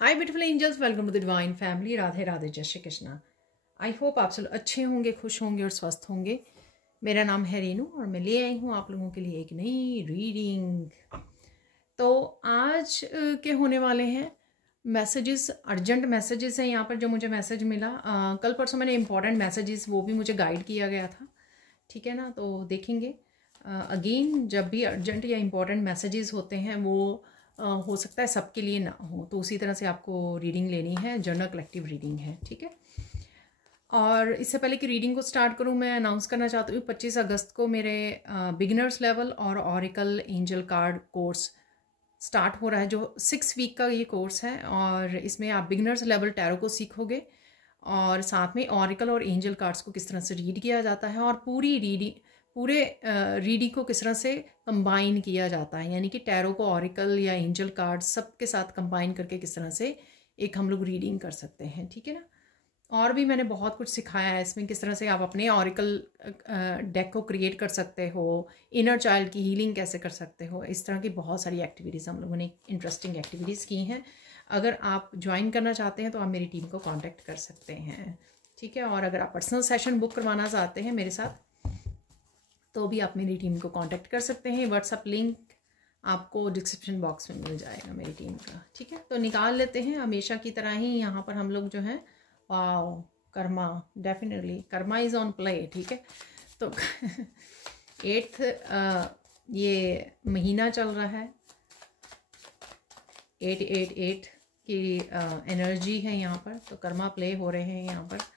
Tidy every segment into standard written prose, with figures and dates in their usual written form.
Hi beautiful angels, welcome to the divine family. Radhe Radhe, जय Shri Krishna. I hope आप सब अच्छे होंगे, खुश होंगे और स्वस्थ होंगे। मेरा नाम है रेनू और मैं ले आई हूँ आप लोगों के लिए एक नई रीडिंग। तो आज के होने वाले हैं मैसेजेस, अर्जेंट मैसेजेस हैं यहाँ पर जो मुझे मैसेज मिला। कल परसों मैंने इंपॉर्टेंट मैसेजेस, वो भी मुझे गाइड किया गया था, ठीक है ना। तो देखेंगे अगेन, जब भी अर्जेंट या इम्पॉर्टेंट मैसेजेस होते हैं वो हो सकता है सबके लिए ना हो, तो उसी तरह से आपको रीडिंग लेनी है। जनरल कलेक्टिव रीडिंग है, ठीक है। और इससे पहले कि रीडिंग को स्टार्ट करूं, मैं अनाउंस करना चाहती हूँ 25 अगस्त को मेरे बिगिनर्स लेवल और oracle angel card course start हो रहा है, जो 6 वीक का ये कोर्स है। और इसमें आप बिगिनर्स लेवल टैरो को सीखोगे और साथ में ऑरिकल और एंजल कार्ड्स को किस तरह से रीड किया जाता है और पूरे रीडिंग को किस तरह से कंबाइन किया जाता है, यानी कि टैरो को ऑरिकल या एंजल कार्ड सब के साथ कंबाइन करके किस तरह से एक हम लोग रीडिंग कर सकते हैं, ठीक है ना। और भी मैंने बहुत कुछ सिखाया है इसमें, किस तरह से आप अपने ऑरिकल डेक को क्रिएट कर सकते हो, इनर चाइल्ड की हीलिंग कैसे कर सकते हो। इस तरह की बहुत सारी एक्टिविटीज़ हम लोगों ने इंटरेस्टिंग एक्टिविटीज़ की हैं। अगर आप ज्वाइन करना चाहते हैं तो आप मेरी टीम को कांटेक्ट कर सकते हैं, ठीक है। और अगर आप पर्सनल सेशन बुक करवाना चाहते हैं मेरे साथ तो भी आप मेरी टीम को कांटेक्ट कर सकते हैं। व्हाट्सएप लिंक आपको डिस्क्रिप्शन बॉक्स में मिल जाएगा मेरी टीम का, ठीक है। तो निकाल लेते हैं हमेशा की तरह ही यहाँ पर हम लोग जो है, wow, Karma, definitely Karma is on play, ठीक है। तो 8th ये महीना चल रहा है, 888 की एनर्जी है यहाँ पर, तो कर्मा प्ले हो रहे हैं यहाँ पर।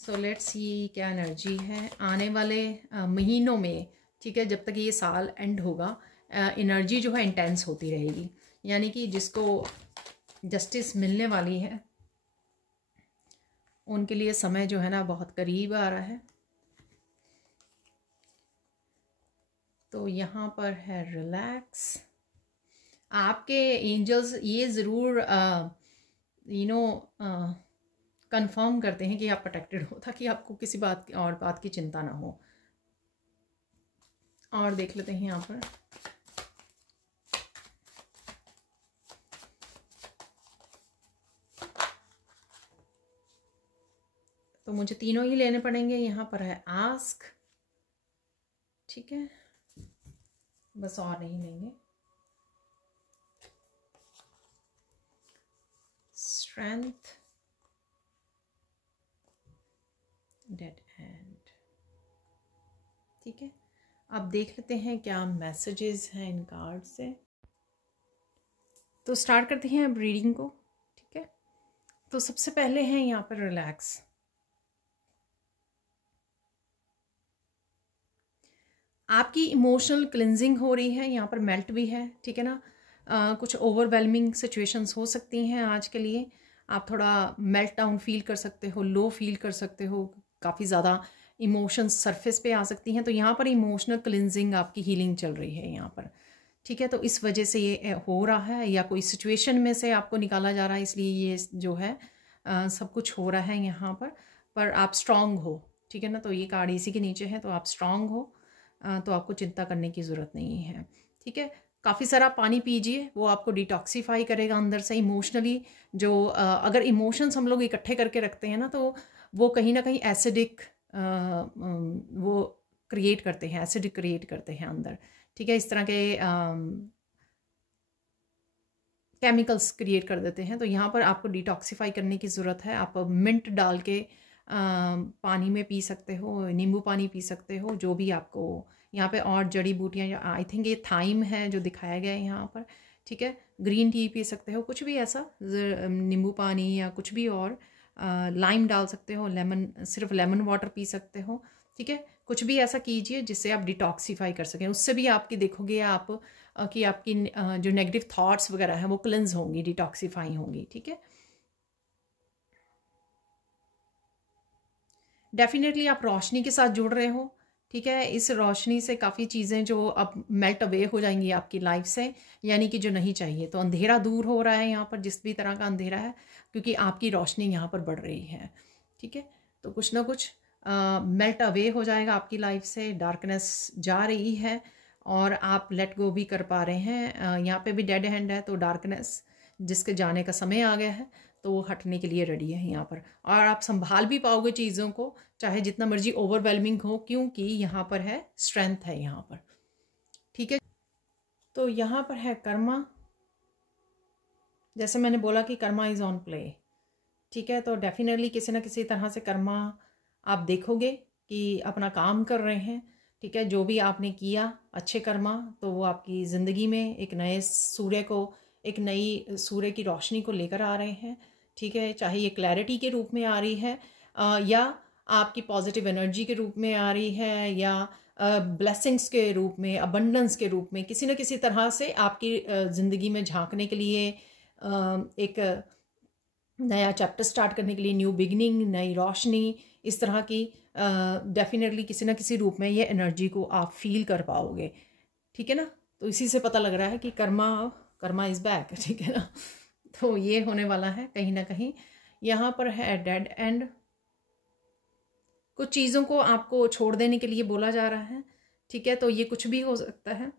सो लेट्स सी क्या एनर्जी है आने वाले महीनों में, ठीक है। जब तक ये साल एंड होगा एनर्जी जो है इंटेंस होती रहेगी, यानी कि जिसको जस्टिस मिलने वाली है उनके लिए समय जो है ना बहुत करीब आ रहा है। तो यहाँ पर है रिलैक्स। आपके एंजल्स ये ज़रूर कंफर्म करते हैं कि आप प्रोटेक्टेड हो, ताकि आपको किसी बात की चिंता ना हो। और देख लेते हैं यहाँ पर तो मुझे तीनों ही लेने पड़ेंगे। यहाँ पर है आस्क, ठीक है, बस और नहीं लेंगे। स्ट्रेंथ, डेड एंड, ठीक है। अब देख लेते हैं क्या मैसेजेस हैं इन कार्ड से। तो स्टार्ट करते हैं अब रीडिंग को, ठीक है। तो सबसे पहले है यहाँ पर रिलैक्स। आपकी इमोशनल क्लिनजिंग हो रही है, यहाँ पर मेल्ट भी है, ठीक है ना। कुछ ओवरवेलमिंग सिचुएशंस हो सकती हैं आज के लिए। आप थोड़ा मेल्ट डाउन फील कर सकते हो, लो फील कर सकते हो, काफ़ी ज़्यादा इमोशंस सरफेस पे आ सकती हैं। तो यहाँ पर इमोशनल क्लिनजिंग, आपकी हीलिंग चल रही है यहाँ पर, ठीक है। तो इस वजह से ये हो रहा है, या कोई सिचुएशन में से आपको निकाला जा रहा है, इसलिए ये जो है सब कुछ हो रहा है यहाँ पर आप स्ट्रांग हो, ठीक है ना। तो ये कार्ड इसी के नीचे है, तो आप स्ट्रांग हो, तो आपको चिंता करने की ज़रूरत नहीं है, ठीक है। काफ़ी सारा पानी पीजिए, वो आपको डिटॉक्सीफाई करेगा अंदर से इमोशनली। जो अगर इमोशंस हम लोग इकट्ठे करके रखते हैं ना, तो वो कहीं ना कहीं एसिडिक वो क्रिएट करते हैं, एसिडिक क्रिएट करते हैं अंदर, ठीक है। इस तरह के केमिकल्स क्रिएट कर देते हैं। तो यहाँ पर आपको डिटॉक्सीफाई करने की ज़रूरत है। आप मिंट डाल के पानी में पी सकते हो, नींबू पानी पी सकते हो, जो भी आपको यहाँ पे। और जड़ी बूटियाँ, आई थिंक ये थाइम है जो दिखाया गया है यहाँ पर, ठीक है। ग्रीन टी पी सकते हो, कुछ भी ऐसा, नींबू पानी या कुछ भी, और लाइम डाल सकते हो, लेमन, सिर्फ लेमन वाटर पी सकते हो, ठीक है। कुछ भी ऐसा कीजिए जिससे आप डिटॉक्सीफाई कर सकें। उससे भी आपकी देखोगे आप कि आपकी जो नेगेटिव थॉट्स वगैरह हैं वो क्लेंस होंगी, डिटॉक्सीफाई होंगी, ठीक है। डेफिनेटली आप रोशनी के साथ जुड़ रहे हो, ठीक है। इस रोशनी से काफ़ी चीज़ें जो अब मेल्ट अवे हो जाएंगी आपकी लाइफ से, यानी कि जो नहीं चाहिए। तो अंधेरा दूर हो रहा है यहाँ पर, जिस भी तरह का अंधेरा है, क्योंकि आपकी रोशनी यहाँ पर बढ़ रही है, ठीक है। तो कुछ ना कुछ मेल्ट अवे हो जाएगा आपकी लाइफ से, डार्कनेस जा रही है और आप लेट गो भी कर पा रहे हैं। यहाँ पे भी डेड हैंड है, तो डार्कनेस जिसके जाने का समय आ गया है तो वो हटने के लिए रेडी है यहाँ पर। और आप संभाल भी पाओगे चीज़ों को, चाहे जितना मर्जी ओवरवेलमिंग हो, क्योंकि यहाँ पर है स्ट्रेंथ है यहाँ पर। ठीक है, तो यहाँ पर है कर्मा। जैसे मैंने बोला कि कर्मा इज़ ऑन प्ले। ठीक है, तो डेफिनेटली किसी ना किसी तरह से कर्मा आप देखोगे कि अपना काम कर रहे हैं। ठीक है, जो भी आपने किया अच्छे कर्मा, तो वो आपकी ज़िंदगी में एक नए सूर्य को, एक नई सूर्य की रोशनी को लेकर आ रहे हैं। ठीक है, चाहे ये क्लैरिटी के रूप में आ रही है या आपकी पॉजिटिव एनर्जी के रूप में आ रही है, या ब्लेसिंग्स के रूप में, अबंडेंस के रूप में, किसी न किसी तरह से आपकी ज़िंदगी में झांकने के लिए, एक नया चैप्टर स्टार्ट करने के लिए, न्यू बिगनिंग, नई रोशनी, इस तरह की डेफिनेटली किसी ना किसी रूप में ये एनर्जी को आप फील कर पाओगे। ठीक है ना, तो इसी से पता लग रहा है कि कर्मा इज़ बैक। ठीक है ना, तो ये होने वाला है कहीं ना कहीं। यहाँ पर है डेड एंड। कुछ चीज़ों को आपको छोड़ देने के लिए बोला जा रहा है। ठीक है, तो ये कुछ भी हो सकता है।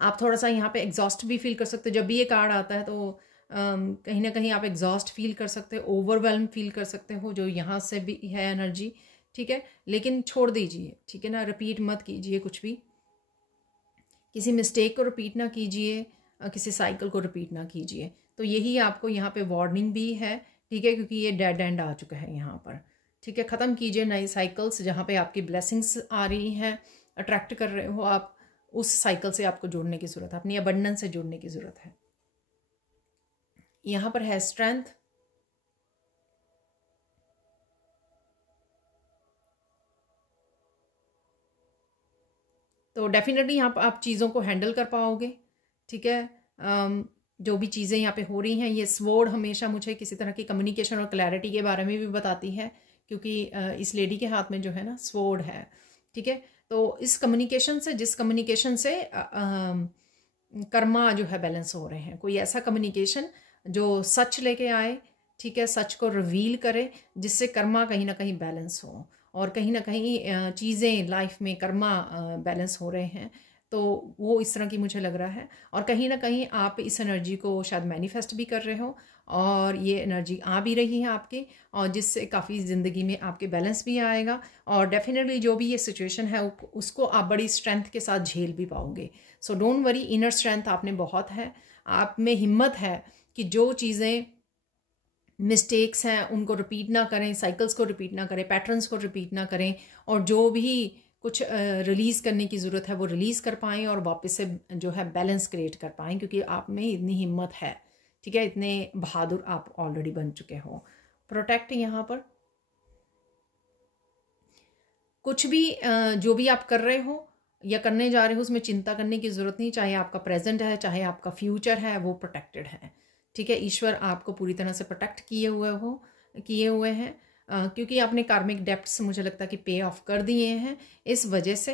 आप थोड़ा सा यहाँ पे एग्जॉस्ट भी फील कर सकते हो। जब भी ये कार्ड आता है तो कहीं ना कहीं आप एग्जॉस्ट फील कर सकते हो, ओवरवेल्म फील कर सकते हो, जो यहाँ से भी है एनर्जी। ठीक है, लेकिन छोड़ दीजिए। ठीक है ना, रिपीट मत कीजिए कुछ भी, किसी मिस्टेक को रिपीट ना कीजिए, किसी साइकिल को रिपीट ना कीजिए। तो यही आपको यहाँ पे वार्निंग भी है। ठीक है, क्योंकि ये डेड एंड आ चुका है यहाँ पर। ठीक है, ख़त्म कीजिए नई साइकिल्स जहाँ पे आपकी ब्लेसिंग्स आ रही हैं, अट्रैक्ट कर रहे हो आप, उस साइकिल से आपको जुड़ने की ज़रूरत है, अपनी अबंडेंस से जुड़ने की ज़रूरत है। यहाँ पर है स्ट्रेंथ। तो डेफिनेटली यहाँ पर आप चीज़ों को हैंडल कर पाओगे। ठीक है, जो भी चीज़ें यहाँ पे हो रही हैं, ये स्वॉर्ड हमेशा मुझे किसी तरह की कम्युनिकेशन और क्लैरिटी के बारे में भी बताती है, क्योंकि इस लेडी के हाथ में जो है ना स्वॉर्ड है। ठीक है, तो इस कम्युनिकेशन से, जिस कम्युनिकेशन से कर्मा जो है बैलेंस हो रहे हैं, कोई ऐसा कम्युनिकेशन जो सच लेके आए। ठीक है, सच को रिवील करे, जिससे कर्मा कहीं ना कहीं बैलेंस हो, और कहीं ना कहीं चीज़ें लाइफ में कर्मा बैलेंस हो रहे हैं। तो वो इस तरह की मुझे लग रहा है, और कहीं ना कहीं आप इस एनर्जी को शायद मैनिफेस्ट भी कर रहे हो, और ये एनर्जी आ भी रही है आपके, और जिससे काफ़ी ज़िंदगी में आपके बैलेंस भी आएगा। और डेफिनेटली जो भी ये सिचुएशन है उसको आप बड़ी स्ट्रेंथ के साथ झेल भी पाओगे। So don't worry, inner strength आप में बहुत है, आप में हिम्मत है कि जो चीज़ें मिस्टेक्स हैं उनको रिपीट ना करें, साइकिल्स को रिपीट ना करें, पैटर्न्स को रिपीट ना करें, और जो भी कुछ रिलीज़ करने की ज़रूरत है वो रिलीज़ कर पाएँ, और वापस से जो है बैलेंस क्रिएट कर पाएँ, क्योंकि आप में इतनी हिम्मत है। ठीक है, इतने बहादुर आप ऑलरेडी बन चुके हो। प्रोटेक्ट, यहाँ पर कुछ भी जो भी आप कर रहे हो या करने जा रहे हो, उसमें चिंता करने की ज़रूरत नहीं। चाहे आपका प्रेजेंट है, चाहे आपका फ्यूचर है, वो प्रोटेक्टेड है। ठीक है, ईश्वर आपको पूरी तरह से प्रोटेक्ट किए हुए हैं, क्योंकि आपने कार्मिक डेप्ट्स मुझे लगता है कि पे ऑफ कर दिए हैं। इस वजह से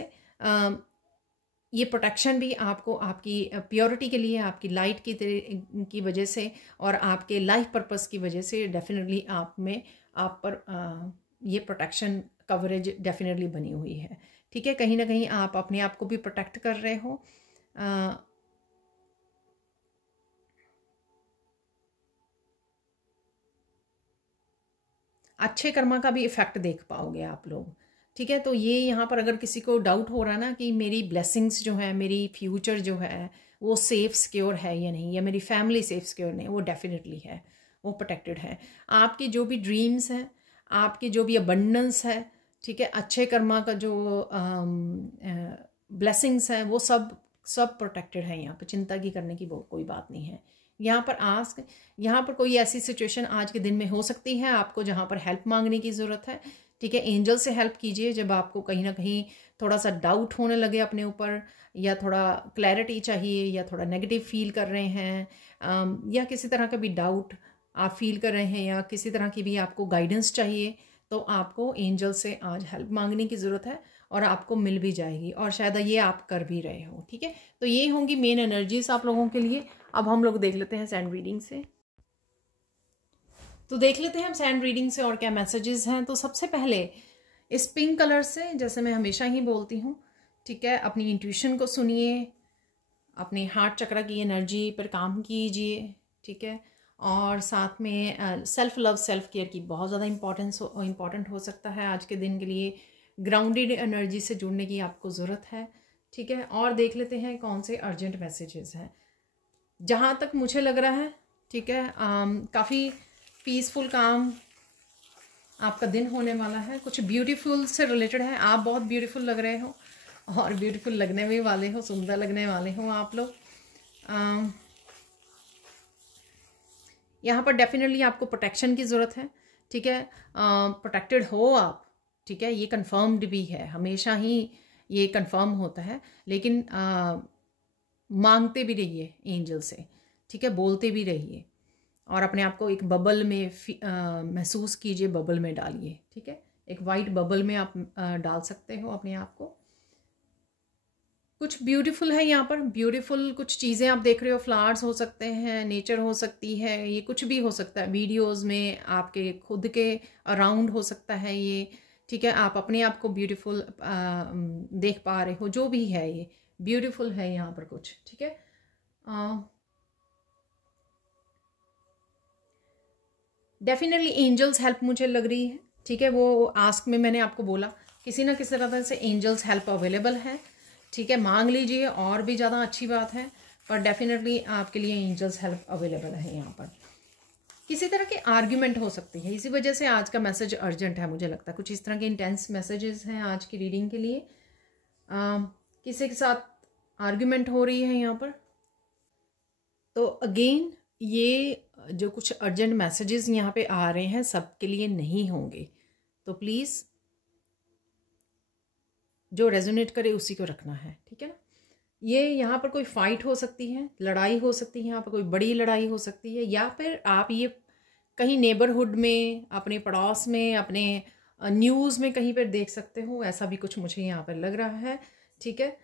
ये प्रोटेक्शन भी आपको आपकी प्योरिटी के लिए, आपकी लाइट की वजह से, और आपके लाइफ पर्पस की वजह से डेफिनेटली आप पर ये प्रोटेक्शन कवरेज डेफिनेटली बनी हुई है। ठीक है, कहीं ना कहीं आप अपने आप को भी प्रोटेक्ट कर रहे हो। अच्छे कर्मा का भी इफ़ेक्ट देख पाओगे आप लोग। ठीक है, तो ये यहाँ पर अगर किसी को डाउट हो रहा है ना कि मेरी ब्लेसिंग्स जो है, मेरी फ्यूचर जो है वो सेफ सिक्योर है या नहीं, या मेरी फैमिली सेफ सिक्योर नहीं, वो डेफिनेटली है, वो प्रोटेक्टेड है। आपकी जो भी ड्रीम्स हैं, आपकी जो भी अबंडेंस है, ठीक है, अच्छे कर्मा का जो ब्लेसिंग्स हैं, वो सब प्रोटेक्टेड है। यहाँ पर चिंता की करने की वो कोई बात नहीं है। यहाँ पर कोई ऐसी सिचुएशन आज के दिन में हो सकती है आपको जहाँ पर हेल्प मांगने की ज़रूरत है। ठीक है, एंजल से हेल्प कीजिए जब आपको कहीं ना कहीं थोड़ा सा डाउट होने लगे अपने ऊपर, या थोड़ा क्लैरिटी चाहिए, या थोड़ा नेगेटिव फील कर रहे हैं, या किसी तरह का भी डाउट आप फील कर रहे हैं, या किसी तरह की भी आपको गाइडेंस चाहिए, तो आपको एंजल से आज हेल्प मांगने की ज़रूरत है, और आपको मिल भी जाएगी, और शायद ये आप कर भी रहे हो। ठीक है, तो ये होंगी मेन एनर्जीज आप लोगों के लिए। अब हम लोग देख लेते हैं सैंड रीडिंग से। तो देख लेते हैं हम सैंड रीडिंग से और क्या मैसेजेस हैं। तो सबसे पहले इस पिंक कलर से, जैसे मैं हमेशा ही बोलती हूँ, ठीक है, अपनी इंट्यूशन को सुनिए, अपने हार्ट चक्र की एनर्जी पर काम कीजिए। ठीक है। और साथ में सेल्फ लव, सेल्फ केयर की बहुत ज़्यादा इम्पॉर्टेंट हो सकता है आज के दिन के लिए। ग्राउंडेड एनर्जी से जुड़ने की आपको ज़रूरत है, ठीक है। और देख लेते हैं कौन से अर्जेंट मैसेजेस हैं। जहाँ तक मुझे लग रहा है, ठीक है, काफ़ी पीसफुल काम आपका दिन होने वाला है। कुछ ब्यूटीफुल से रिलेटेड है। आप बहुत ब्यूटीफुल लग रहे हो और ब्यूटीफुल लगने भी वाले हो, सुंदर लगने वाले हो आप लोग। यहाँ पर डेफिनेटली आपको प्रोटेक्शन की ज़रूरत है, ठीक है। प्रोटेक्टेड हो आप, ठीक है, ये कंफर्म्ड भी है, हमेशा ही ये कंफर्म होता है। लेकिन मांगते भी रहिए एंजल से, ठीक है, बोलते भी रहिए और अपने आप को एक बबल में महसूस कीजिए, बबल में डालिए, ठीक है। एक वाइट बबल में आप डाल सकते हो अपने आप को। कुछ ब्यूटीफुल है यहाँ पर, ब्यूटीफुल कुछ चीज़ें आप देख रहे हो, फ्लावर्स हो सकते हैं, नेचर हो सकती है, ये कुछ भी हो सकता है, वीडियोस में आपके खुद के अराउंड हो सकता है ये, ठीक है। आप अपने आप को ब्यूटीफुल देख पा रहे हो, जो भी है ये ब्यूटीफुल है यहाँ पर कुछ, ठीक है। डेफिनेटली एंजल्स हेल्प मुझे लग रही है, ठीक है। वो आस्क में मैंने आपको बोला किसी ना किसी तरह से एंजल्स हेल्प अवेलेबल है, ठीक है। मांग लीजिए और भी ज़्यादा अच्छी बात है, पर डेफिनेटली आपके लिए एंजल्स हेल्प अवेलेबल है यहाँ पर। किसी तरह की आर्ग्यूमेंट हो सकती है, इसी वजह से आज का मैसेज अर्जेंट है मुझे लगता है। कुछ इस तरह के इंटेंस मैसेजेस हैं आज की रीडिंग के लिए। किसी के साथ आर्ग्यूमेंट हो रही है यहाँ पर। तो अगेन ये जो कुछ अर्जेंट मैसेजेस यहाँ पे आ रहे हैं सबके लिए नहीं होंगे, तो प्लीज़ जो रेजोनेट करे उसी को रखना है, ठीक है ना। ये यहाँ पर कोई फाइट हो सकती है, लड़ाई हो सकती है, यहाँ पर कोई बड़ी लड़ाई हो सकती है, या फिर आप ये कहीं नेबरहुड में, अपने पड़ोस में, अपने न्यूज़ में कहीं पर देख सकते हो। ऐसा भी कुछ मुझे यहाँ पर लग रहा है, ठीक है।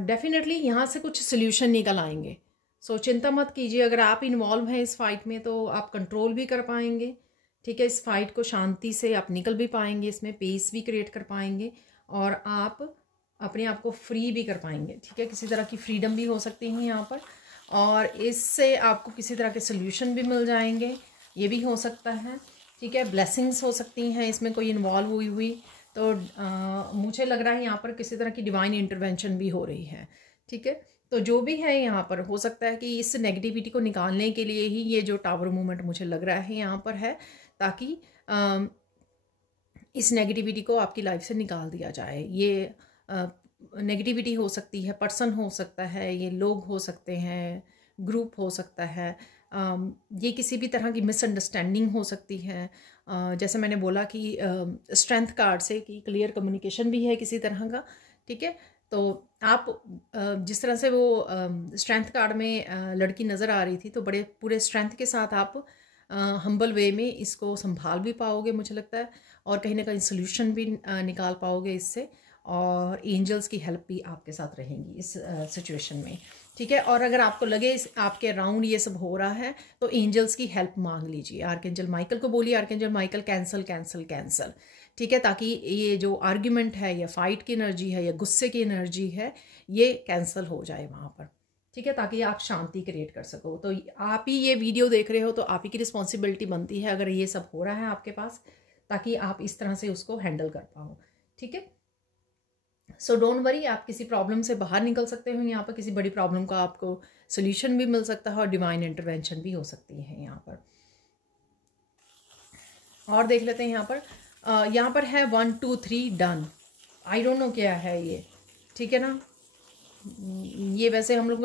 डेफिनेटली यहाँ से कुछ सोल्यूशन निकल आएंगे, सो चिंता मत कीजिए। अगर आप इन्वॉल्व हैं इस फाइट में तो आप कंट्रोल भी कर पाएंगे, ठीक है। इस फाइट को शांति से आप निकल भी पाएंगे, इसमें पीस भी क्रिएट कर पाएंगे और आप अपने आप को फ्री भी कर पाएंगे, ठीक है। किसी तरह की फ्रीडम भी हो सकती है यहाँ पर, और इससे आपको किसी तरह के सोल्यूशन भी मिल जाएंगे, ये भी हो सकता है, ठीक है। ब्लेसिंग्स हो सकती हैं इसमें कोई इन्वॉल्व हुई तो मुझे लग रहा है यहाँ पर किसी तरह की डिवाइन इंटरवेंशन भी हो रही है, ठीक है। तो जो भी है यहाँ पर हो सकता है कि इस नेगेटिविटी को निकालने के लिए ही ये जो टावर मूवमेंट मुझे लग रहा है यहाँ पर है, ताकि इस नेगेटिविटी को आपकी लाइफ से निकाल दिया जाए। ये नेगेटिविटी हो सकती है, पर्सन हो सकता है, ये लोग हो सकते हैं, ग्रुप हो सकता है, ये किसी भी तरह की मिसअंडरस्टैंडिंग हो सकती है। जैसे मैंने बोला कि स्ट्रेंथ कार्ड से कि क्लियर कम्युनिकेशन भी है किसी तरह का, ठीक है। तो आप जिस तरह से वो स्ट्रेंथ कार्ड में लड़की नज़र आ रही थी, तो बड़े पूरे स्ट्रेंथ के साथ आप हम्बल वे में इसको संभाल भी पाओगे मुझे लगता है, और कहीं ना कहीं सोल्यूशन भी निकाल पाओगे इससे, और एंजल्स की हेल्प भी आपके साथ रहेंगी इस सिचुएशन में, ठीक है। और अगर आपको लगे आपके अराउंड ये सब हो रहा है तो एंजल्स की हेल्प मांग लीजिए। आर्कएंजल माइकल को बोलिए, archangel Michael cancel cancel cancel, ठीक है, ताकि ये जो आर्ग्यूमेंट है या फाइट की एनर्जी है या गुस्से की एनर्जी है ये कैंसिल हो जाए वहाँ पर, ठीक है, ताकि आप शांति क्रिएट कर सको। तो आप ही ये वीडियो देख रहे हो तो आप ही की रिस्पॉन्सिबिलिटी बनती है अगर ये सब हो रहा है आपके पास, ताकि आप इस तरह से उसको हैंडल कर पाओ, ठीक है। सो डोंट वरी, आप किसी प्रॉब्लम से बाहर निकल सकते हो। यहाँ पर किसी बड़ी प्रॉब्लम का आपको सोल्यूशन भी मिल सकता है और डिवाइन इंटरवेंशन भी हो सकती है यहाँ पर। और देख लेते हैं यहाँ पर है 1 2 3 डन। आई डोंट नो क्या है ये, ठीक है ना। ये वैसे हम लोग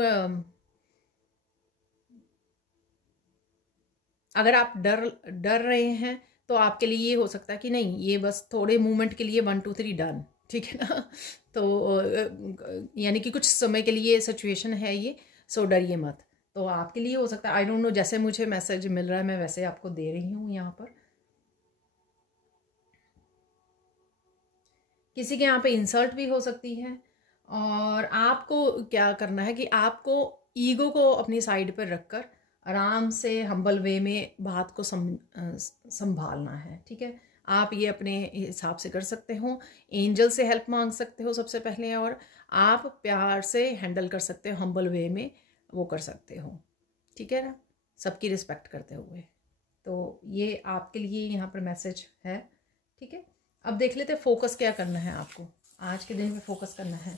अगर आप डर रहे हैं तो आपके लिए ये हो सकता है कि नहीं, ये बस थोड़े मोमेंट के लिए 1 2 3 डन, ठीक है ना। तो यानी कि कुछ समय के लिए सिचुएशन है ये, सो डरिए मत। तो आपके लिए हो सकता है, आई डोंट नो, जैसे मुझे मैसेज मिल रहा है मैं वैसे आपको दे रही हूँ यहाँ पर। किसी के यहाँ पे इंसल्ट भी हो सकती है, और आपको क्या करना है कि आपको ईगो को अपनी साइड पर रखकर आराम से हम्बल वे में बात को संभालना है, ठीक है। आप ये अपने हिसाब से कर सकते हो। एंजल से हेल्प मांग सकते हो सबसे पहले, और आप प्यार से हैंडल कर सकते हो, हम्बल वे में वो कर सकते हो, ठीक है ना, सबकी रिस्पेक्ट करते हुए। तो ये आपके लिए यहाँ पर मैसेज है, ठीक है। अब देख लेते हैं फोकस क्या करना है आपको आज के दिन में। फोकस करना है,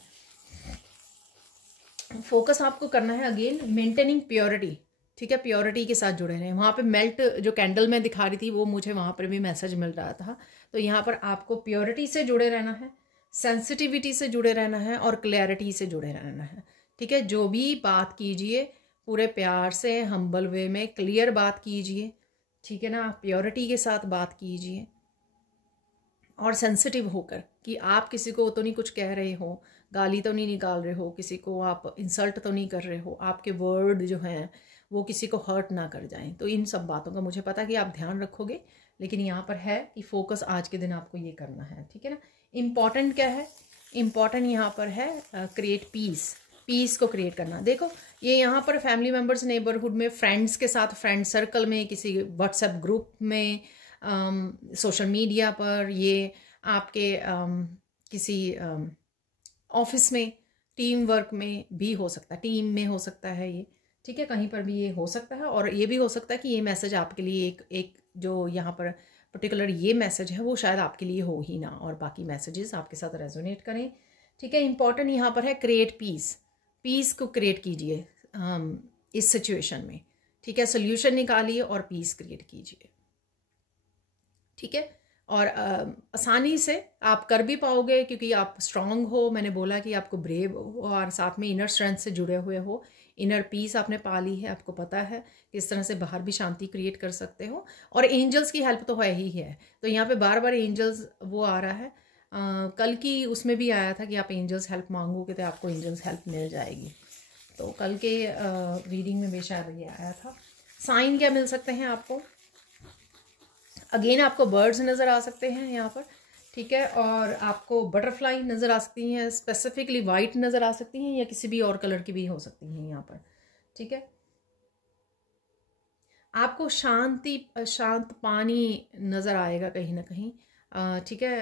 फोकस आपको करना है अगेन मेंटेनिंग प्योरिटी, ठीक है। प्योरिटी के साथ जुड़े रहें। वहाँ पे मेल्ट जो कैंडल में दिखा रही थी वो मुझे वहाँ पर भी मैसेज मिल रहा था। तो यहाँ पर आपको प्योरिटी से जुड़े रहना है, सेंसिटिविटी से जुड़े रहना है और क्लैरिटी से जुड़े रहना है, ठीक है। जो भी बात कीजिए पूरे प्यार से, हम्बल वे में क्लियर बात कीजिए, ठीक है ना। प्योरिटी के साथ बात कीजिए और सेंसिटिव होकर कि आप किसी को तो नहीं कुछ कह रहे हो, गाली तो नहीं निकाल रहे हो, किसी को आप इंसल्ट तो नहीं कर रहे हो, आपके वर्ड जो हैं वो किसी को हर्ट ना कर जाएं। तो इन सब बातों का मुझे पता कि आप ध्यान रखोगे, लेकिन यहाँ पर है कि फोकस आज के दिन आपको ये करना है, ठीक है ना। इम्पॉर्टेंट क्या है, इम्पॉर्टेंट यहाँ पर है क्रिएट पीस, पीस को क्रिएट करना। देखो ये यहाँ पर फैमिली मेम्बर्स, नेबरहुड में, फ्रेंड्स के साथ, फ्रेंड सर्कल में, किसी व्हाट्सएप ग्रुप में, सोशल मीडिया पर, ये आपके किसी ऑफिस में, टीम वर्क में भी हो सकता है, टीम में हो सकता है ये, ठीक है। कहीं पर भी ये हो सकता है। और ये भी हो सकता है कि ये मैसेज आपके लिए एक जो यहाँ पर पर्टिकुलर ये मैसेज है वो शायद आपके लिए हो ही ना, और बाकी मैसेजेस आपके साथ रेजोनेट करें, ठीक है। इंपॉर्टेंट यहाँ पर है क्रिएट पीस, पीस को क्रिएट कीजिए इस सिचुएशन में, ठीक है। सोल्यूशन निकालिए और पीस क्रिएट कीजिए, ठीक है। और आसानी से आप कर भी पाओगे क्योंकि आप स्ट्रांग हो। मैंने बोला कि आपको ब्रेव हो और साथ में इनर स्ट्रेंथ से जुड़े हुए हो, इनर पीस आपने पा ली है, आपको पता है किस तरह से बाहर भी शांति क्रिएट कर सकते हो। और एंजल्स की हेल्प तो है ही है। तो यहाँ पे बार बार एंजल्स वो आ रहा है, कल की उसमें भी आया था कि आप एंजल्स हेल्प मांगोगे तो आपको एंजल्स हेल्प मिल जाएगी। तो कल के रीडिंग में भी शायद ये आया था। साइन क्या मिल सकते हैं आपको, अगेन आपको बर्ड्स नज़र आ सकते हैं यहाँ पर, ठीक है। और आपको बटरफ्लाई नज़र आ सकती हैं, स्पेसिफिकली वाइट नज़र आ सकती हैं या किसी भी और कलर की भी हो सकती हैं यहाँ पर, ठीक है। आपको शांत पानी नज़र आएगा कहीं ना कहीं, ठीक है।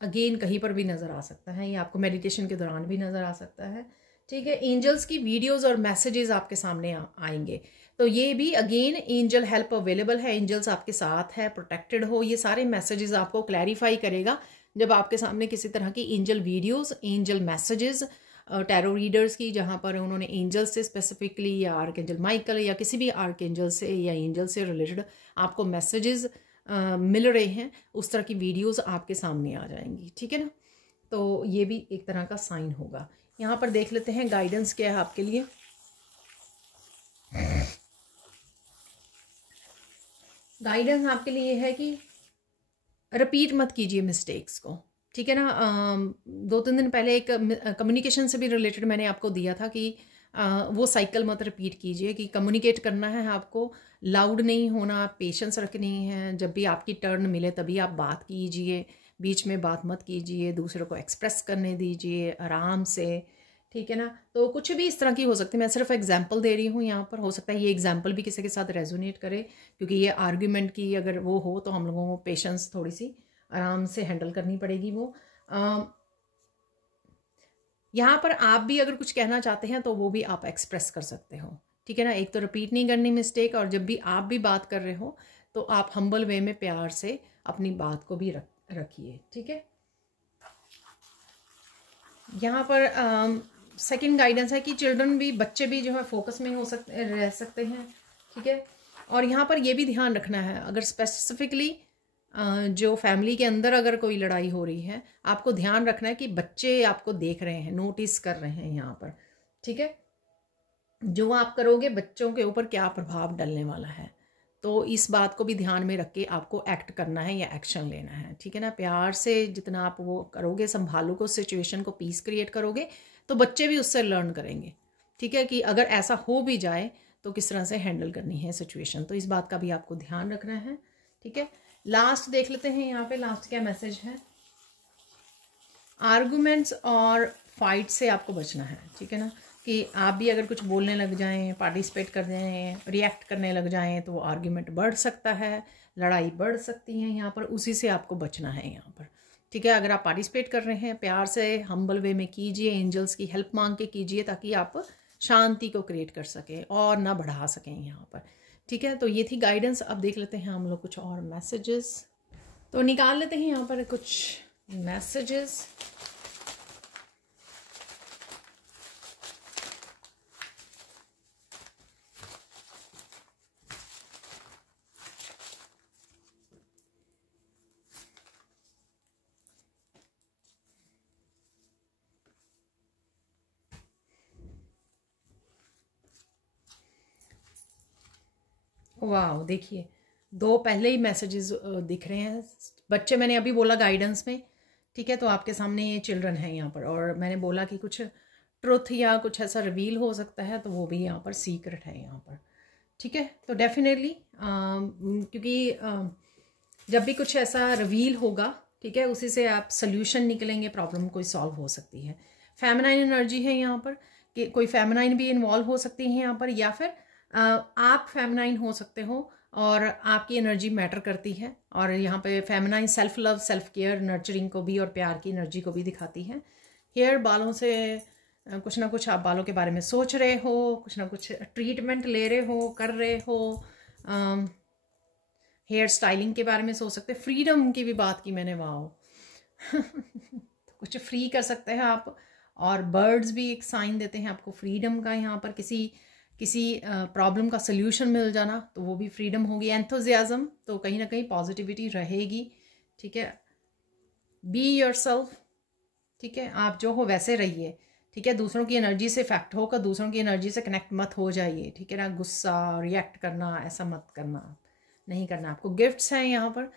अगेन कहीं पर भी नज़र आ सकता है, ये आपको मेडिटेशन के दौरान भी नज़र आ सकता है, ठीक है। एंजल्स की वीडियोस और मैसेजेस आपके सामने आएंगे। तो ये भी अगेन एंजल हेल्प अवेलेबल है, एंजल्स आपके साथ है, प्रोटेक्टेड हो। ये सारे मैसेजेस आपको क्लैरिफाई करेगा जब आपके सामने किसी तरह की angel videos, angel messages, tarot readers की, जहाँ पर उन्होंने एंजल से स्पेसिफिकली या आर्कएंजल माइकल या किसी भी आर्कएंजल से या एंजल से रिलेटेड आपको मैसेजेस मिल रहे हैं, उस तरह की वीडियोस आपके सामने आ जाएंगी, ठीक है ना। तो ये भी एक तरह का साइन होगा। यहाँ पर देख लेते हैं गाइडेंस क्या है आपके लिए। गाइडेंस आपके लिए है कि रिपीट मत कीजिए मिस्टेक्स को, ठीक है ना। 2-3 दिन पहले एक कम्युनिकेशन से भी रिलेटेड मैंने आपको दिया था कि वो साइकिल मत रिपीट कीजिए, कि कम्युनिकेट करना है आपको, लाउड नहीं होना, पेशेंस रखनी है। जब भी आपकी टर्न मिले तभी आप बात कीजिए, बीच में बात मत कीजिए, दूसरों को एक्सप्रेस करने दीजिए आराम से, ठीक है ना। तो कुछ भी इस तरह की हो सकती है, मैं सिर्फ एग्जांपल दे रही हूँ यहाँ पर। हो सकता है ये एग्जांपल भी किसी के साथ रेजोनेट करे, क्योंकि ये आर्ग्यूमेंट की अगर वो हो तो हम लोगों को पेशेंस थोड़ी सी आराम से हैंडल करनी पड़ेगी। वो यहाँ पर आप भी अगर कुछ कहना चाहते हैं तो वो भी आप एक्सप्रेस कर सकते हो, ठीक है ना। एक तो रिपीट नहीं करनी मिस्टेक, और जब भी आप भी बात कर रहे हो तो आप हम्बल वे में प्यार से अपनी बात को भी रखिए, ठीक है। यहाँ पर सेकंड गाइडेंस है कि चिल्ड्रन भी, बच्चे भी जो है फोकस में रह सकते हैं, ठीक है। और यहाँ पर ये भी ध्यान रखना है, अगर स्पेसिफिकली जो फैमिली के अंदर अगर कोई लड़ाई हो रही है, आपको ध्यान रखना है कि बच्चे आपको देख रहे हैं, नोटिस कर रहे हैं यहाँ पर, ठीक है। जो आप करोगे बच्चों के ऊपर क्या प्रभाव डलने वाला है, तो इस बात को भी ध्यान में रख के आपको एक्ट करना है या एक्शन लेना है, ठीक है ना। प्यार से जितना आप वो करोगे, संभालोगे उस सिचुएशन को, पीस क्रिएट करोगे, तो बच्चे भी उससे लर्न करेंगे, ठीक है, कि अगर ऐसा हो भी जाए तो किस तरह से हैंडल करनी है सिचुएशन। तो इस बात का भी आपको ध्यान रखना है, ठीक है। लास्ट देख लेते हैं यहाँ पे लास्ट क्या मैसेज है। आर्गुमेंट्स और फाइट से आपको बचना है, ठीक है ना, कि आप भी अगर कुछ बोलने लग जाएं, पार्टिसिपेट कर जाएं, रिएक्ट करने लग जाएं, तो वो आर्ग्यूमेंट बढ़ सकता है। लड़ाई बढ़ सकती है यहाँ पर, उसी से आपको बचना है यहाँ पर। ठीक है, अगर आप पार्टिसिपेट कर रहे हैं प्यार से हम्बल वे में कीजिए, एंजल्स की हेल्प मांग के कीजिए, ताकि आप शांति को क्रिएट कर सकें और ना बढ़ा सकें यहाँ पर। ठीक है, तो ये थी गाइडेंस। अब देख लेते हैं हम लोग कुछ और मैसेजेस, तो निकाल लेते हैं यहाँ पर कुछ मैसेजेस। वाह, देखिए 2 पहले ही मैसेजेस दिख रहे हैं। बच्चे मैंने अभी बोला गाइडेंस में, ठीक है, तो आपके सामने ये चिल्ड्रन है यहाँ पर, और मैंने बोला कि कुछ ट्रुथ या कुछ ऐसा रिवील हो सकता है, तो वो भी यहाँ पर सीक्रेट है यहाँ पर। ठीक है, तो डेफिनेटली क्योंकि जब भी कुछ ऐसा रिवील होगा, ठीक है, उसी से आप सोल्यूशन निकलेंगे, प्रॉब्लम कोई सॉल्व हो सकती है। फेमिनाइन एनर्जी है यहाँ पर, कि कोई फेमिनाइन भी इन्वॉल्व हो सकती है यहाँ पर, या फिर आप फेमिनाइन हो सकते हो और आपकी एनर्जी मैटर करती है। और यहाँ पे feminine self love, self care, nurturing को भी और प्यार की एनर्जी को भी दिखाती है। हेयर, बालों से कुछ ना कुछ आप बालों के बारे में सोच रहे हो, कुछ ना कुछ ट्रीटमेंट ले रहे हो, कर रहे हो। हेयर स्टाइलिंग के बारे में सोच सकते हैं। फ्रीडम की भी बात की मैंने, वाओ तो कुछ फ्री कर सकते हैं आप। और बर्ड्स भी एक साइन देते हैं आपको फ्रीडम का, यहाँ पर किसी प्रॉब्लम का सल्यूशन मिल जाना, तो वो भी फ्रीडम होगी। एंथुजियाज्म, तो कहीं ना कहीं पॉजिटिविटी रहेगी। ठीक है, बी योरसेल्फ, ठीक है, आप जो हो वैसे रहिए। ठीक है, दूसरों की एनर्जी से इफेक्ट होकर दूसरों की एनर्जी से कनेक्ट मत हो जाइए। ठीक है ना, गुस्सा रिएक्ट करना ऐसा मत करना, नहीं करना आपको। गिफ्ट्स हैं यहाँ पर,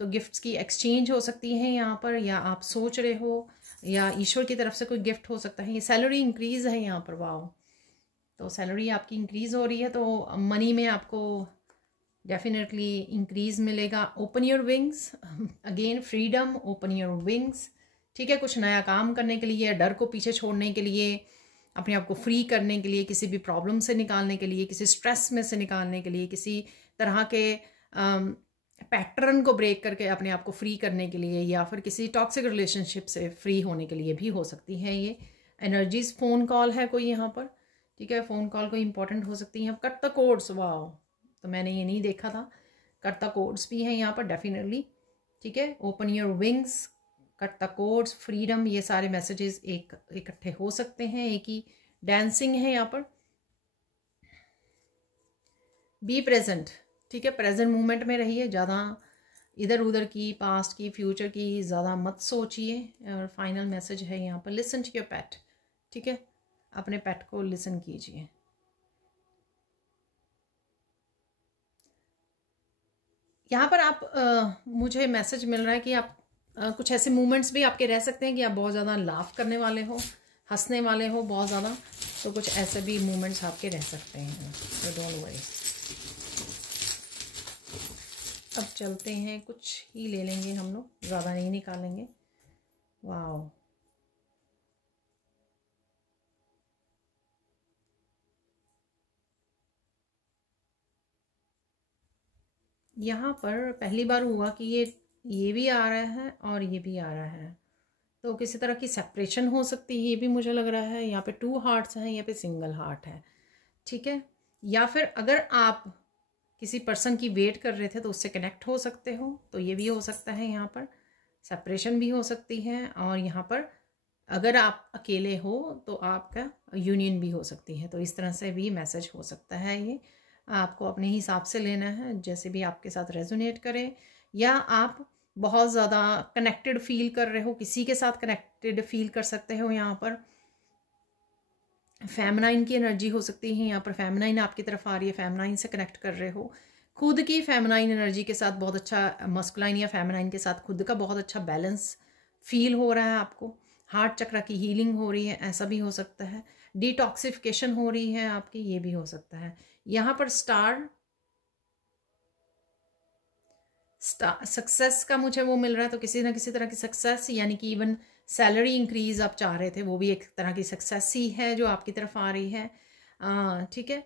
तो गिफ्ट्स की एक्सचेंज हो सकती है यहाँ पर, या आप सोच रहे हो, या ईश्वर की तरफ से कोई गिफ्ट हो सकता है। ये सैलरी इंक्रीज है यहाँ पर, वाओ, तो सैलरी आपकी इंक्रीज हो रही है, तो मनी में आपको डेफिनेटली इंक्रीज मिलेगा। Open your wings, again freedom, open your wings. ठीक है, कुछ नया काम करने के लिए, डर को पीछे छोड़ने के लिए, अपने आप को फ्री करने के लिए, किसी भी प्रॉब्लम से निकालने के लिए, किसी स्ट्रेस में से निकालने के लिए, किसी तरह के पैटर्न को ब्रेक करके अपने आप को फ्री करने के लिए, या फिर किसी टॉक्सिक रिलेशनशिप से फ्री होने के लिए भी हो सकती है ये एनर्जीज। फ़ोन कॉल है कोई यहाँ पर, ठीक है, फ़ोन कॉल कोई इंपॉर्टेंट हो सकती है। कट द कोड्स, वाह, तो मैंने ये नहीं देखा था। कट द कोड्स भी हैं यहाँ पर डेफिनेटली। ठीक है, open your wings, cut the codes, freedom, ये सारे मैसेजेस एक इकट्ठे हो सकते हैं एक ही। डांसिंग है यहाँ पर। बी प्रेजेंट, ठीक है, प्रेजेंट मोमेंट में रहिए, ज़्यादा इधर उधर की, पास्ट की, फ्यूचर की ज़्यादा मत सोचिए। और फाइनल मैसेज है यहाँ पर, लिसन टू योर पेट। ठीक है, अपने पेट को लिसन कीजिए। यहाँ पर आप मुझे मैसेज मिल रहा है कि आप कुछ ऐसे मूवमेंट्स भी आपके रह सकते हैं कि आप बहुत ज़्यादा लाफ करने वाले हो, हंसने वाले हो बहुत ज़्यादा, तो कुछ ऐसे भी मूवमेंट्स आपके रह सकते हैं, तो डोंट वरी। अब चलते हैं, कुछ ही ले लेंगे हम लोग, ज़्यादा नहीं निकालेंगे। वाह, यहाँ पर पहली बार हुआ कि ये भी आ रहा है और ये भी आ रहा है, तो किसी तरह की सेपरेशन हो सकती है, ये भी मुझे लग रहा है। यहाँ पे 2 हार्ट्स हैं, यहाँ पे सिंगल हार्ट है। ठीक है, या फिर अगर आप किसी पर्सन की वेट कर रहे थे तो उससे कनेक्ट हो सकते हो, तो ये भी हो सकता है। यहाँ पर सेपरेशन भी हो सकती है, और यहाँ पर अगर आप अकेले हो तो आपका यूनियन भी हो सकती है। तो इस तरह से भी मैसेज हो सकता है। ये आपको अपने हिसाब से लेना है, जैसे भी आपके साथ रेजोनेट करे। या आप बहुत ज़्यादा कनेक्टेड फील कर रहे हो, किसी के साथ कनेक्टेड फील कर सकते हो। यहाँ पर फेमिनाइन की एनर्जी हो सकती है, यहाँ पर फेमिनाइन आपकी तरफ आ रही है, फेमिनाइन से कनेक्ट कर रहे हो। खुद की फेमिनाइन एनर्जी के साथ बहुत अच्छा, मस्कुलाइन या फेमिनाइन के साथ खुद का बहुत अच्छा बैलेंस फील हो रहा है आपको। हार्ट चक्र की हीलिंग हो रही है, ऐसा भी हो सकता है। डिटॉक्सिफिकेशन हो रही है आपकी, ये भी हो सकता है। यहाँ पर स्टार सक्सेस का मुझे वो मिल रहा है, तो किसी ना किसी तरह की सक्सेस, यानी कि इवन सैलरी इंक्रीज आप चाह रहे थे, वो भी एक तरह की सक्सेस ही है जो आपकी तरफ आ रही है। ठीक है,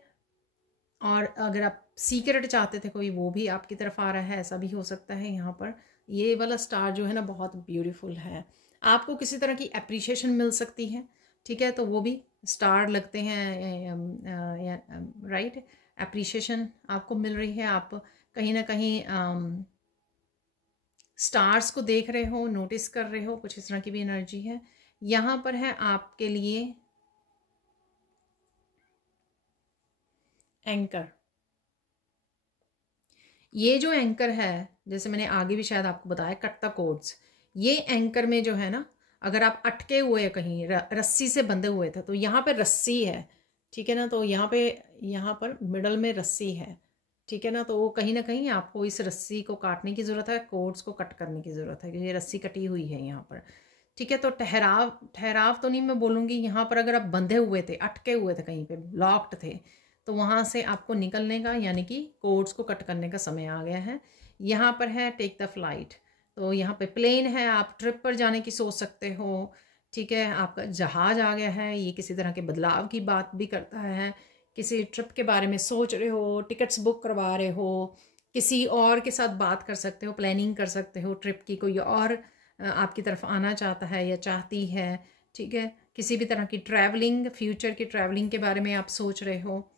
और अगर आप सीक्रेट चाहते थे कोई, वो भी आपकी तरफ आ रहा है, ऐसा भी हो सकता है। यहाँ पर ये वाला स्टार जो है ना बहुत ब्यूटीफुल है। आपको किसी तरह की अप्रिशिएशन मिल सकती है, ठीक है, तो वो भी स्टार लगते हैं, राइट। अप्रिशिएशन आपको मिल रही है, आप कहीं ना कहीं स्टार्स को देख रहे हो, नोटिस कर रहे हो, कुछ इस तरह की भी एनर्जी है। यहाँ पर है आपके लिए एंकर। ये जो एंकर है, जैसे मैंने आगे भी शायद आपको बताया, कट्टा कोड्स, ये एंकर में जो है ना, अगर आप अटके हुए कहीं रस्सी से बंधे हुए थे, तो यहाँ पे रस्सी है, ठीक है ना, तो यहाँ पर मिडल में रस्सी है, ठीक है ना, तो वो कहीं ना कहीं आपको इस रस्सी को काटने की ज़रूरत है, कोड्स को कट करने की ज़रूरत है, क्योंकि ये रस्सी कटी हुई है यहाँ पर, ठीक है। तो ठहराव तो नहीं मैं बोलूँगी, यहाँ पर अगर आप बंधे हुए थे, अटके हुए थे कहीं पे, लॉक्ड थे, तो वहाँ से आपको निकलने का, यानी कि कोड्स को कट करने का समय आ गया है। यहाँ पर है टेक द फ्लाइट, तो यहाँ पे प्लेन है, आप ट्रिप पर जाने की सोच सकते हो, ठीक है, आपका जहाज़ आ गया है। ये किसी तरह के बदलाव की बात भी करता है, किसी ट्रिप के बारे में सोच रहे हो, टिकट्स बुक करवा रहे हो, किसी और के साथ बात कर सकते हो, प्लानिंग कर सकते हो ट्रिप की, कोई और आपकी तरफ आना चाहता है या चाहती है, ठीक है। किसी भी तरह की ट्रैवलिंग, फ्यूचर की ट्रैवलिंग के बारे में आप सोच रहे हो,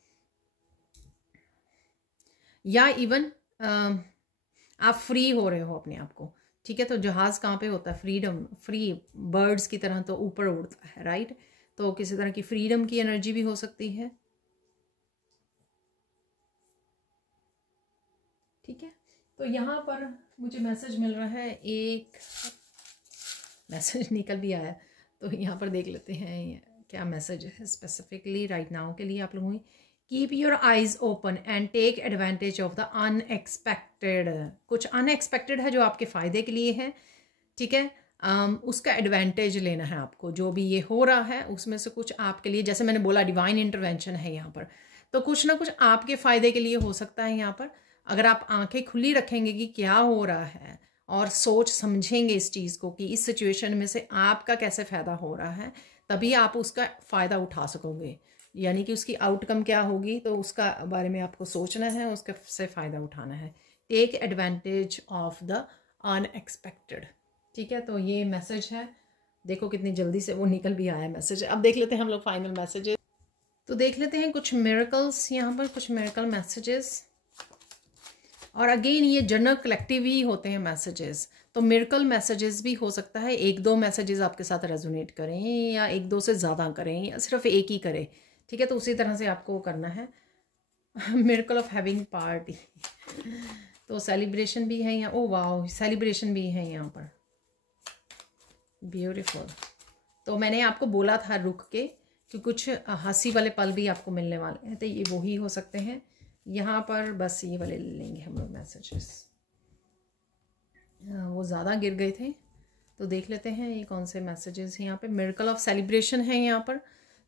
या इवन आप फ्री हो रहे हो अपने आप को, ठीक है। तो जहाज़ कहाँ पे होता है, फ्रीडम, फ्री बर्ड्स की तरह तो ऊपर उड़ता है, राइट। तो किसी तरह की फ्रीडम की एनर्जी भी हो सकती है, ठीक है। तो यहाँ पर मुझे मैसेज मिल रहा है, एक मैसेज निकल भी आया, तो यहाँ पर देख लेते हैं क्या मैसेज है स्पेसिफिकली राइट नाउ के लिए आप लोगों की। Keep your eyes open and take advantage of the unexpected. कुछ अनएक्सपेक्टेड है जो आपके फ़ायदे के लिए है, ठीक है। उसका एडवांटेज लेना है आपको, जो भी ये हो रहा है उसमें से कुछ आपके लिए, जैसे मैंने बोला डिवाइन इंटरवेंशन है यहाँ पर, तो कुछ ना कुछ आपके फ़ायदे के लिए हो सकता है। यहाँ पर अगर आप आंखें खुली रखेंगे कि क्या हो रहा है और सोच समझेंगे इस चीज़ को कि इस सिचुएशन में से आपका कैसे फ़ायदा हो रहा है, तभी आप उसका फ़ायदा उठा सकोगे, यानी कि उसकी आउटकम क्या होगी, तो उसका बारे में आपको सोचना है, उसके से फ़ायदा उठाना है। Take advantage of the unexpected, ठीक है। तो ये मैसेज है, देखो कितनी जल्दी से वो निकल भी आया मैसेज। अब देख लेते हैं हम लोग फाइनल मैसेजेस, तो देख लेते हैं कुछ मिरेकल्स, यहाँ पर कुछ मिरेकल मैसेजेस। और अगेन ये जनरल कलेक्टिव ही होते हैं मैसेजेस, तो मिरेकल मैसेजेस भी हो सकता है एक दो मैसेजेस आपके साथ रेजोनेट करें, या एक दो से ज़्यादा करें, या सिर्फ एक ही करें, ठीक है। तो उसी तरह से आपको करना है। मिरेकल ऑफ हैविंग पार्टी, तो सेलिब्रेशन भी है यहाँ, ओ वाह, सेलिब्रेशन भी है यहाँ पर, ब्यूटीफुल। तो मैंने आपको बोला था रुक के कि कुछ हंसी वाले पल भी आपको मिलने वाले हैं, तो ये वही हो सकते हैं। यहाँ पर बस ये वाले ले लेंगे हम लोग मैसेजेस, वो ज़्यादा गिर गए थे, तो देख लेते हैं ये कौन से मैसेजेस हैं यहाँ पे। मिरेकल ऑफ सेलिब्रेशन है यहाँ पर,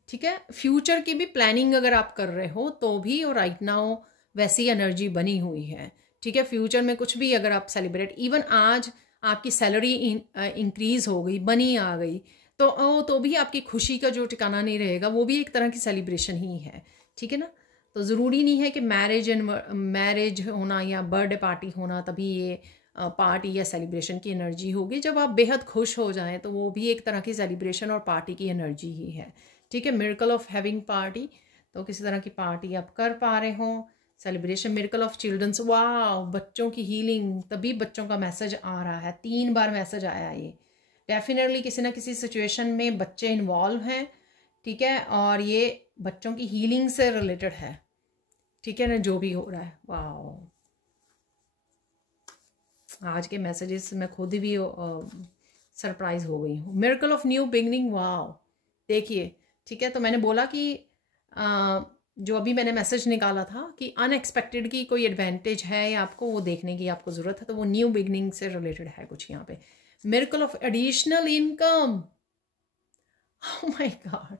ठीक है। फ्यूचर की भी प्लानिंग अगर आप कर रहे हो तो भी, और राइट नाउ वैसी एनर्जी बनी हुई है, ठीक है। फ्यूचर में कुछ भी अगर आप सेलिब्रेट, इवन आज आपकी सैलरी इंक्रीज हो गई, बनी आ गई, तो भी आपकी खुशी का जो ठिकाना नहीं रहेगा, वो भी एक तरह की सेलिब्रेशन ही है, ठीक है ना। तो ज़रूरी नहीं है कि मैरिज होना या बर्थडे पार्टी होना तभी ये पार्टी या सेलिब्रेशन की एनर्जी होगी। जब आप बेहद खुश हो जाएं तो वो भी एक तरह की सेलिब्रेशन और पार्टी की एनर्जी ही है, ठीक है। मिरेकल ऑफ हैविंग पार्टी, तो किसी तरह की पार्टी आप कर पा रहे हो, सेलिब्रेशन। मिरेकल ऑफ चिल्ड्रंस, वाह, बच्चों की हीलिंग, तभी बच्चों का मैसेज आ रहा है, 3 बार मैसेज आया ये। डेफिनेटली किसी ना किसी सिचुएशन में बच्चे इन्वॉल्व हैं, ठीक है, और ये बच्चों की हीलिंग से रिलेटेड है, ठीक है ना, जो भी हो रहा है। वाह, आज के मैसेजेस मैं खुद भी सरप्राइज हो गई हूँ। मिरेकल ऑफ न्यू बिगनिंग, वाह, देखिए, ठीक है। तो मैंने बोला कि जो अभी मैंने मैसेज निकाला था कि अनएक्सपेक्टेड की कोई एडवांटेज है या आपको वो देखने की आपको ज़रूरत है, तो वो न्यू बिगनिंग से रिलेटेड है कुछ यहाँ पे। Miracle of additional income, oh my God,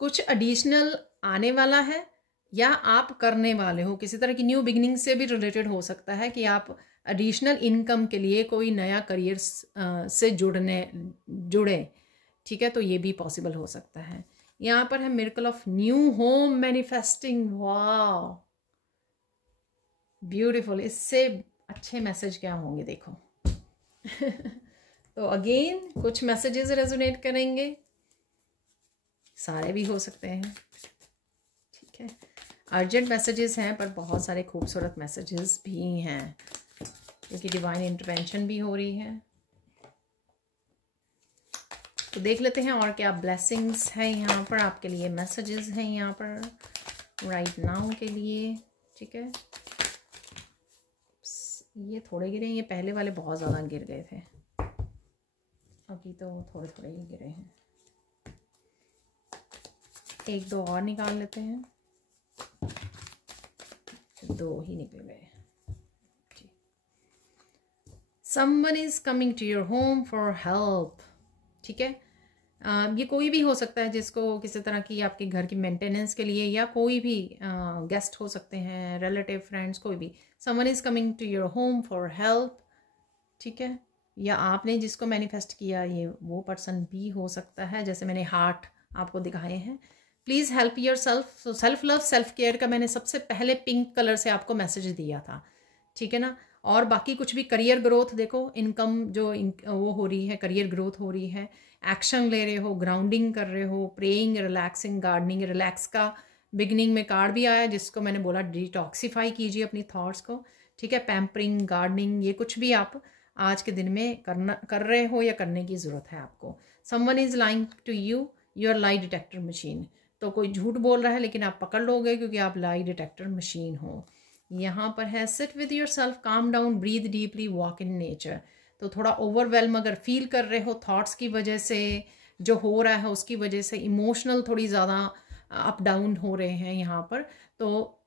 कुछ एडिशनल आने वाला है या आप करने वाले हो, किसी तरह की न्यू बिगनिंग से भी रिलेटेड हो सकता है कि आप एडिशनल इनकम के लिए कोई नया करियर से जुड़े, ठीक है। तो ये भी पॉसिबल हो सकता है। यहाँ पर है miracle of new home manifesting. वाह ब्यूटीफुल, इससे अच्छे मैसेज क्या होंगे देखो। तो अगेन कुछ मैसेजेस रेजोनेट करेंगे, सारे भी हो सकते हैं, ठीक है। अर्जेंट मैसेजेस हैं पर बहुत सारे खूबसूरत मैसेजेस भी हैं क्योंकि डिवाइन इंटरवेंशन भी हो रही है। तो देख लेते हैं और क्या ब्लेसिंग्स हैं यहाँ पर आपके लिए, मैसेजेस हैं यहाँ पर राइट नाउ के लिए, ठीक है। ये थोड़े गिरे, ये पहले वाले बहुत ज़्यादा गिर गए थे, अभी तो थोड़े थोड़े ही गिरे हैं। एक दो और निकाल लेते हैं, दो ही निकल गए। Someone is coming to your home for help, ठीक है। ये कोई भी हो सकता है जिसको किसी तरह की आपके घर की मेंटेनेंस के लिए, या कोई भी गेस्ट हो सकते हैं, रिलेटिव, फ्रेंड्स, कोई भी। Someone is coming to your home for help, ठीक है। या आपने जिसको मैनिफेस्ट किया ये वो पर्सन भी हो सकता है, जैसे मैंने हार्ट आपको दिखाए हैं। Please help your self. So self love, self care का मैंने सबसे पहले पिंक कलर से आपको मैसेज दिया था, ठीक है ना। और बाकी कुछ भी, करियर ग्रोथ देखो, इनकम जो वो हो रही है, करियर ग्रोथ हो रही है, एक्शन ले रहे हो, ग्राउंडिंग कर रहे हो, प्रेइंग, रिलैक्सिंग, गार्डनिंग। रिलैक्स का बिगनिंग में कार्ड भी आया जिसको मैंने बोला डिटॉक्सीफाई कीजिए अपनी थॉट्स को, ठीक है। पैम्परिंग, गार्डनिंग, ये कुछ भी आप आज के दिन में कर रहे हो या करने की ज़रूरत है आपको। Someone is lying to you, your lie detector machine. तो कोई झूठ बोल रहा है लेकिन आप पकड़ लोगे क्योंकि आप लाई डिटेक्टर मशीन हो। यहाँ पर है sit with yourself, calm down, breathe deeply, walk in nature. तो थोड़ा ओवरवेल्म अगर फील कर रहे हो थॉट्स की वजह से, जो हो रहा है उसकी वजह से, इमोशनल थोड़ी ज़्यादा अप डाउन हो रहे हैं यहाँ पर, तो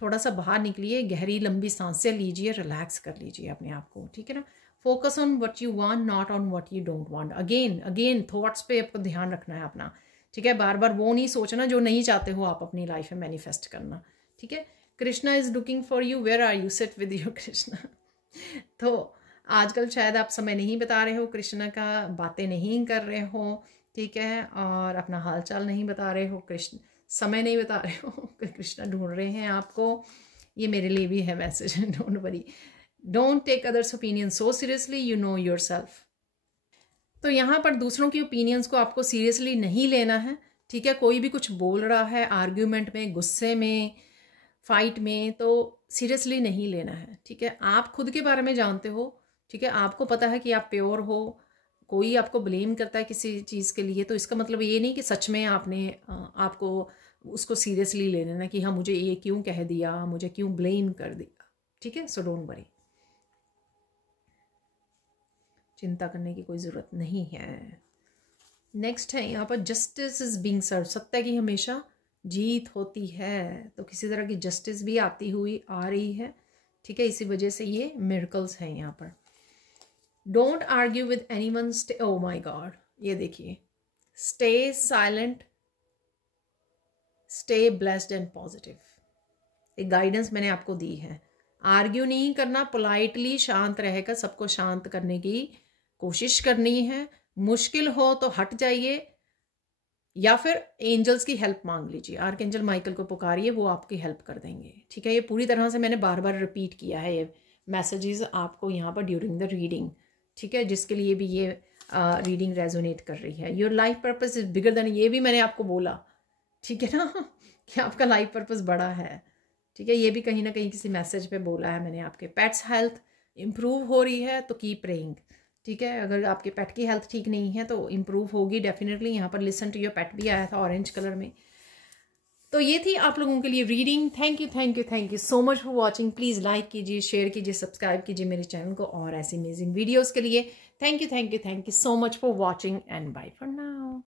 थोड़ा सा बाहर निकलिए, गहरी लंबी सांसें लीजिए, रिलैक्स कर लीजिए अपने आप को, ठीक है ना। Focus on what you want, not on what you don't want. Again thoughts पे आपको ध्यान रखना है अपना, ठीक है। बार बार वो नहीं सोचना जो नहीं चाहते हो आप अपनी लाइफ में मैनिफेस्ट करना, ठीक है। Krishna is looking for you, where are you, sit with your Krishna. तो आजकल शायद आप समय नहीं बता रहे हो कृष्णा का, बातें नहीं कर रहे हो, ठीक है, और अपना हालचाल नहीं बता रहे हो, कृष्ण समय नहीं बता रहे हो, कृष्णा ढूंढ रहे हैं आपको। ये मेरे लिए भी है message, don't worry, don't take others opinion so seriously, you know yourself. तो यहाँ पर दूसरों की ओपिनियंस को आपको सीरियसली नहीं लेना है, ठीक है। कोई भी कुछ बोल रहा है आर्ग्यूमेंट में, गुस्से में, फाइट में, तो सीरियसली नहीं लेना है, ठीक है। आप खुद के बारे में जानते हो, ठीक है, आपको पता है कि आप प्योर हो। कोई आपको ब्लेम करता है किसी चीज़ के लिए तो इसका मतलब ये नहीं कि सच में आपने आपको उसको सीरियसली ले लेना कि हाँ मुझे ये क्यों कह दिया, मुझे क्यों ब्लेम कर दिया, ठीक है। सो डोंट वरी, चिंता करने की कोई ज़रूरत नहीं है। नेक्स्ट है यहाँ पर जस्टिस इज बीइंग सर्व, सत्य की हमेशा जीत होती है। तो किसी तरह की जस्टिस भी आती हुई आ रही है, ठीक है। इसी वजह से ये मिरेकल्स हैं यहाँ पर। Don't argue with anyone, stay, oh my God, ये देखिए, stay silent, stay blessed and positive. एक गाइडेंस मैंने आपको दी है, आर्ग्यू नहीं करना, पोलाइटली शांत रहकर सबको शांत करने की कोशिश करनी है। मुश्किल हो तो हट जाइए या फिर एंजल्स की हेल्प मांग लीजिए, आर्कएंजल माइकल को पुकारिए, वो आपकी हेल्प कर देंगे, ठीक है। ये पूरी तरह से मैंने बार बार रिपीट किया है ये मैसेजेस आपको यहाँ पर ड्यूरिंग द रीडिंग, ठीक है, जिसके लिए भी ये रीडिंग रेजोनेट कर रही है। Your life purpose is bigger than, ये भी मैंने आपको बोला, ठीक है ना, कि आपका लाइफ पर्पस बड़ा है, ठीक है। ये भी कहीं ना कहीं किसी मैसेज पे बोला है मैंने। आपके पेट्स हेल्थ इम्प्रूव हो रही है तो कीप प्रेइंग, ठीक है। अगर आपके पेट की हेल्थ ठीक नहीं है तो इम्प्रूव होगी डेफिनेटली। यहाँ पर लिसन टू योर पेट भी आया था ऑरेंज कलर में। तो ये थी आप लोगों के लिए reading. Thank you so much for watching. Please like कीजिए, शेयर कीजिए, सब्सक्राइब कीजिए मेरे चैनल को और ऐसी अमेजिंग वीडियोज़ के लिए। Thank you so much for watching and bye for now.